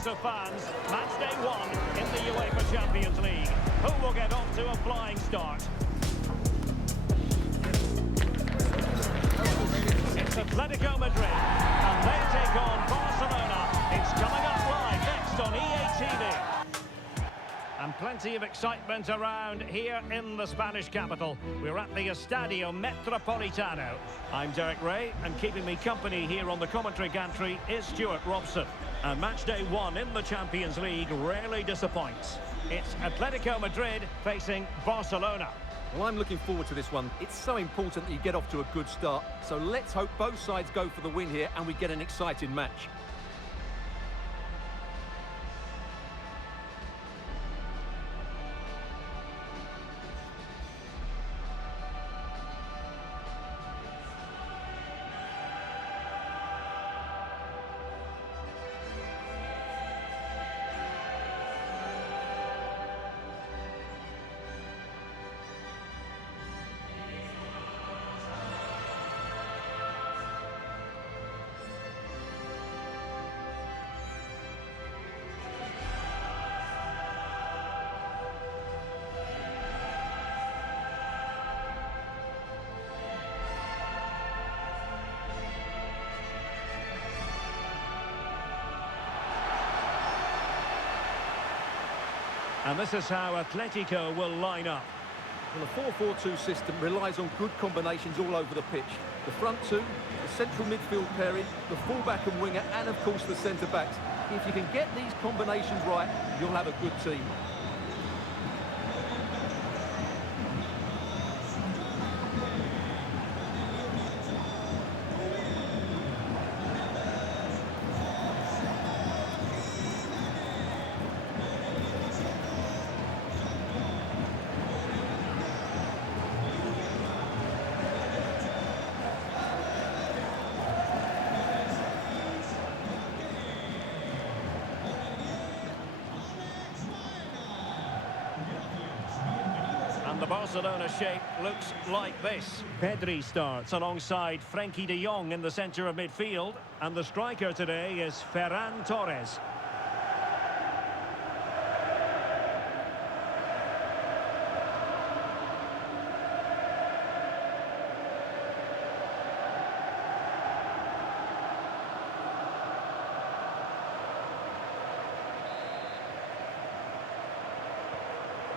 crowds of fans. Match day one in the UEFA Champions League. Who will get off to a flying start? It's Atletico Madrid, and they take on Barcelona. It's coming up live next on EA TV. And plenty of excitement around here in the Spanish capital. We're at the Estadio Metropolitano. I'm Derek Ray, and keeping me company here on the commentary gantry is Stuart Robson. And match day one in the Champions League rarely disappoints. It's Atletico Madrid facing Barcelona. Well, I'm looking forward to this one. It's so important that you get off to a good start. So let's hope both sides go for the win here and we get an exciting match. And this is how Atletico will line up. Well, a 4-4-2 system relies on good combinations all over the pitch. The front two, the central midfield pairing, the fullback and winger, and of course the centre-backs. If you can get these combinations right, you'll have a good team. The Barcelona shape looks like this. Pedri starts alongside Frenkie de Jong in the centre of midfield. And the striker today is Ferran Torres.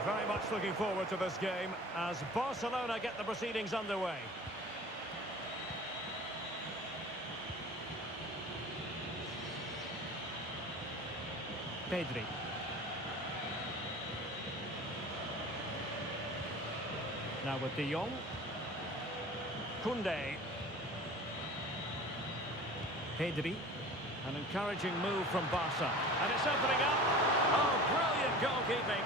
Very much looking forward to this game as Barcelona get the proceedings underway. Pedri. Now with De Jong. Koundé. Pedri. An encouraging move from Barca. And it's opening up. Oh, brilliant goalkeeping.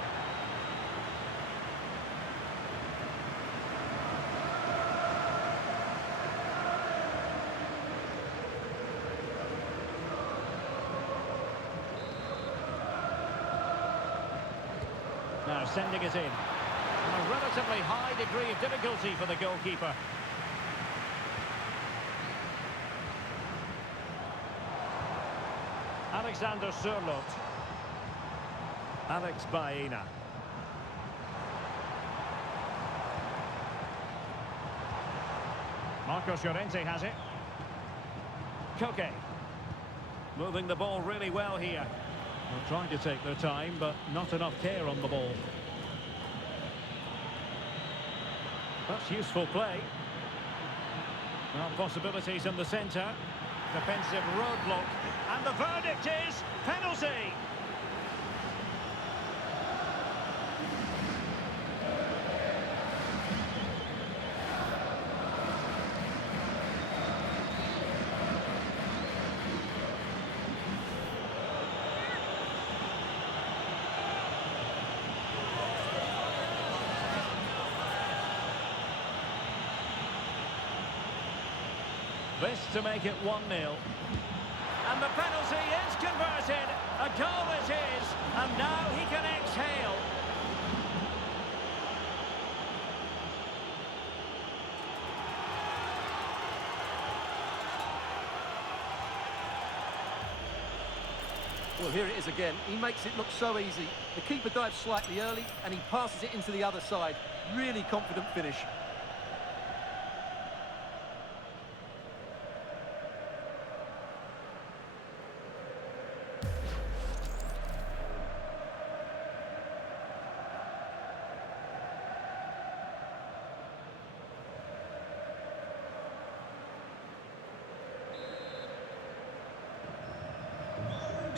Now sending it in. A relatively high degree of difficulty for the goalkeeper. Alexander Sørloth. Alex Baena. Marcos Llorente has it. Koke. Moving the ball really well here. They're trying to take their time, but not enough care on the ball. That's useful play. Well, possibilities in the centre. Defensive roadblock. And the verdict is penalty! This to make it 1-0. And the penalty is converted. A goal it is. And now he can exhale. Well, here it is again. He makes it look so easy. The keeper dives slightly early and he passes it into the other side. Really confident finish.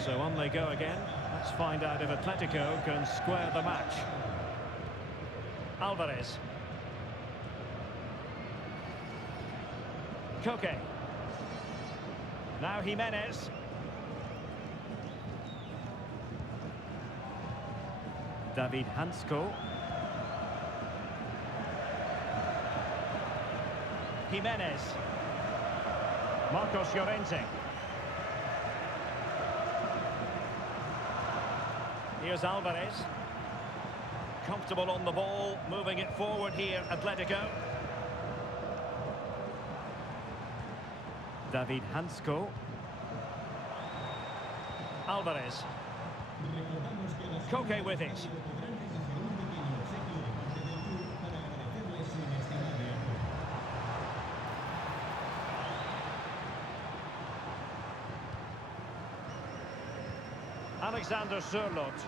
So on they go again. Let's find out if Atletico can square the match. Alvarez. Koke. Now Jimenez. David Hansko. Jimenez. Marcos Llorente. Here's Alvarez. Comfortable on the ball, moving it forward here, Atletico. David Hansko. Alvarez. Koke with it. Alexander Sørloth.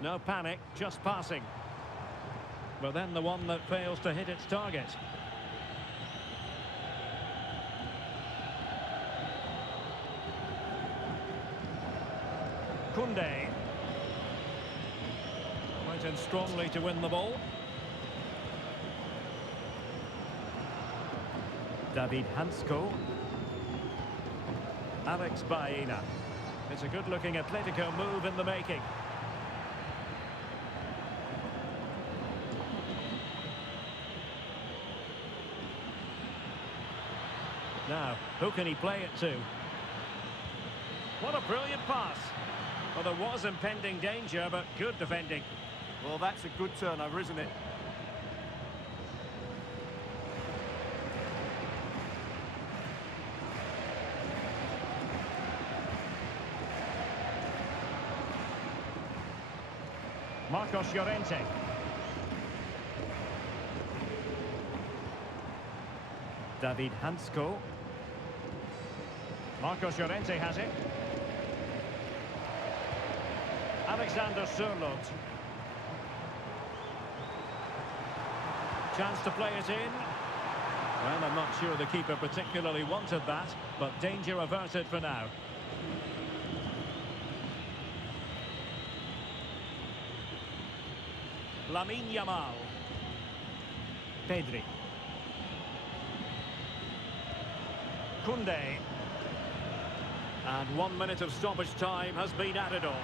No panic, just passing. But then the one that fails to hit its target. Koundé. Went in strongly to win the ball. David Hansko. Alex Baena. It's a good-looking Atletico move in the making. Now, who can he play it to? What a brilliant pass. Well, there was impending danger, but good defending. Well, that's a good turnover, isn't it? Marcos Llorente. David Hansko. Marcos Llorente has it. Alexander Sørloth. Chance to play it in. Well, I'm not sure the keeper particularly wanted that, but danger averted for now. Lamine Yamal. Pedri. Koundé. And 1 minute of stoppage time has been added on.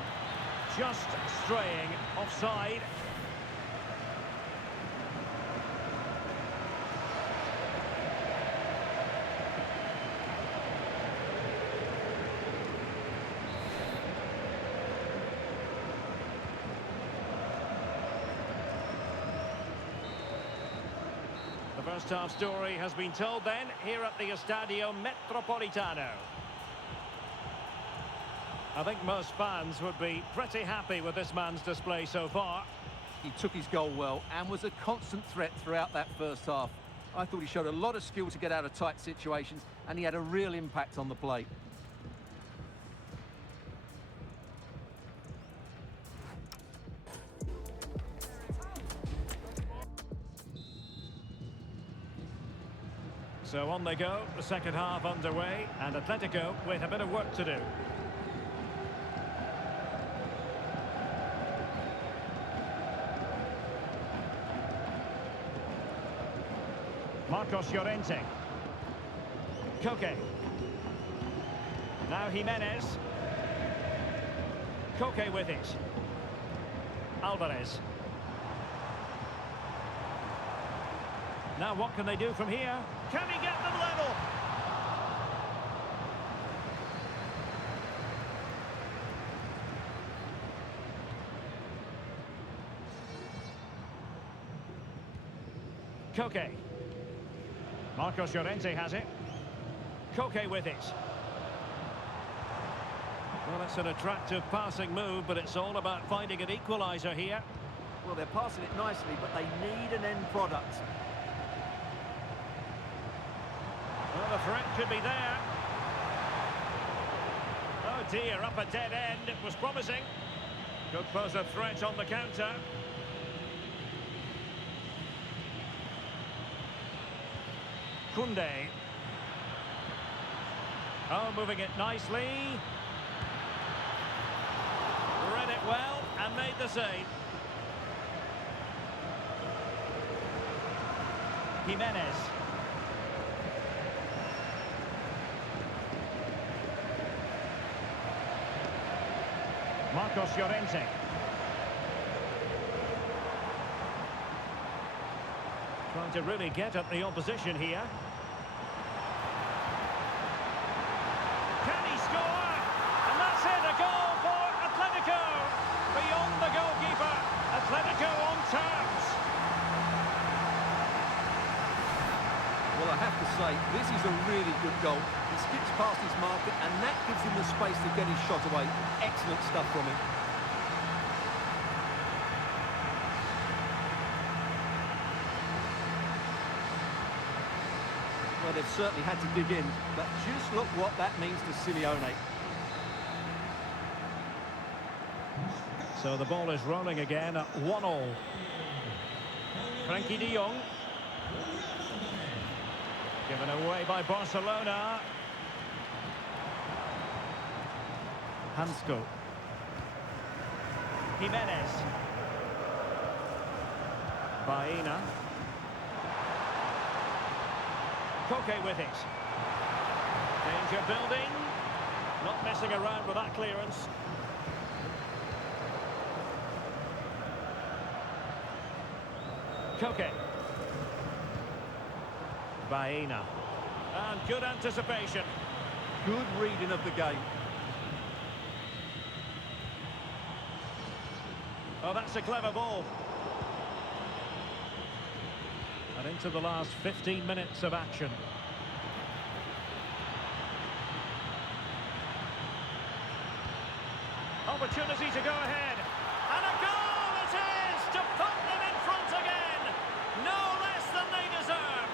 Just straying offside. The first half story has been told then here at the Estadio Metropolitano. I think most fans would be pretty happy with this man's display so far. He took his goal well and was a constant threat throughout that first half. I thought he showed a lot of skill to get out of tight situations, and he had a real impact on the play. So on they go, the second half underway, and Atletico with a bit of work to do. Marcos Llorente. Koke. Now Jimenez. Koke with it. Alvarez. Now what can they do from here? Can he get them level? Koke. Marcos Llorente has it. Koke with it. it's an attractive passing move, but it's all about finding an equaliser here. Well, they're passing it nicely, but they need an end product. Well, the threat could be there. Oh dear, up a dead end. It was promising. Could pose a threat on the counter. Kunde. Oh, moving it nicely. Read it well and made the save. Jimenez. Marcos Llorente. Trying to really get at the opposition here. Can he score? And that's it, a goal for Atletico. Beyond the goalkeeper. Atletico on terms. Well, I have to say, this is a really good goal. He skips past his marker, and that gives him the space to get his shot away. Excellent stuff from him. Well, they've certainly had to dig in, but just look what that means to Simeone. So the ball is rolling again at 1-1. Frankie de Jong. Given away by Barcelona. Hansko. Jimenez. Baena. Koke with it. Danger building. Not messing around with that clearance. Koke. Baena. And good anticipation. Good reading of the game. Oh, that's a clever ball. And into the last 15 minutes of action. Opportunity to go ahead. And a goal it is to put them in front again. No less than they deserve.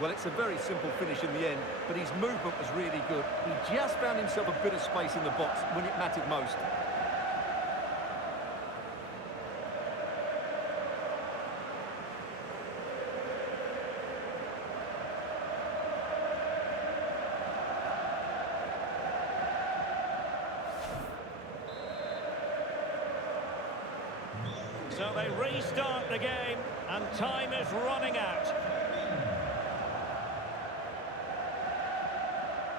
Well, it's a very simple finish in the end, but his movement was really good. He just found himself a bit of space in the box when it mattered most. So they restart the game, and time is running out.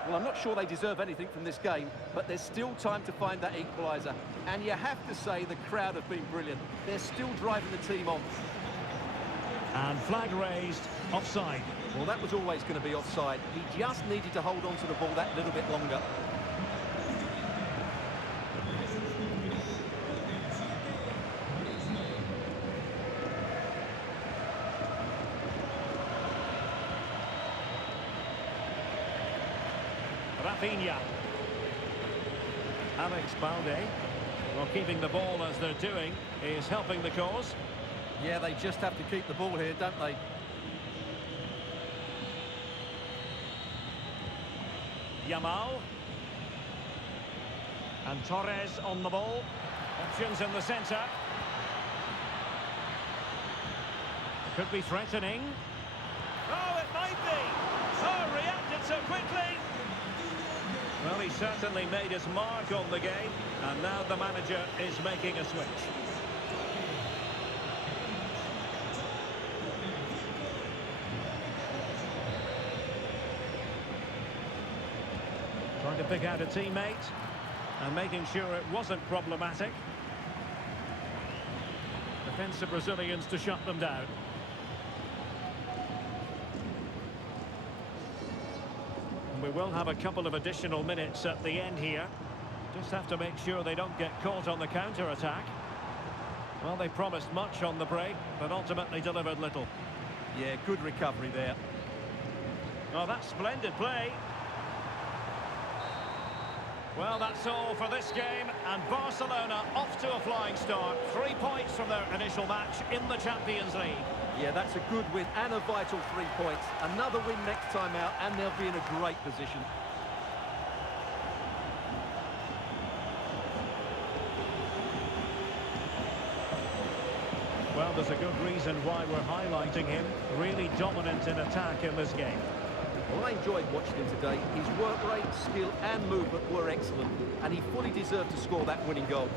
Well, I'm not sure they deserve anything from this game, but there's still time to find that equaliser. And you have to say the crowd have been brilliant. They're still driving the team on. And flag raised, offside. Well, that was always going to be offside. He just needed to hold on to the ball that little bit longer. Rafinha. Alex Balde. Well, keeping the ball as they're doing is helping the cause. Yeah, they just have to keep the ball here, don't they? Yamal. And Torres on the ball. Options in the centre. Could be threatening. Oh, it might be. Oh, reacted so quickly. Well, he certainly made his mark on the game, and now the manager is making a switch. Trying to pick out a teammate and making sure it wasn't problematic. Defensive Brazilians to shut them down. We will have a couple of additional minutes at the end here. Just have to make sure they don't get caught on the counter-attack. Well, they promised much on the break, but ultimately delivered little. Yeah, good recovery there. Oh, that's splendid play. Well, that's all for this game, and Barcelona off to a flying start. 3 points from their initial match in the Champions League. Yeah, that's a good win and a vital 3 points. Another win next time out, and they'll be in a great position. Well, there's a good reason why we're highlighting him. Really dominant in attack in this game. Well, I enjoyed watching him today. His work rate, skill and movement were excellent, and he fully deserved to score that winning goal.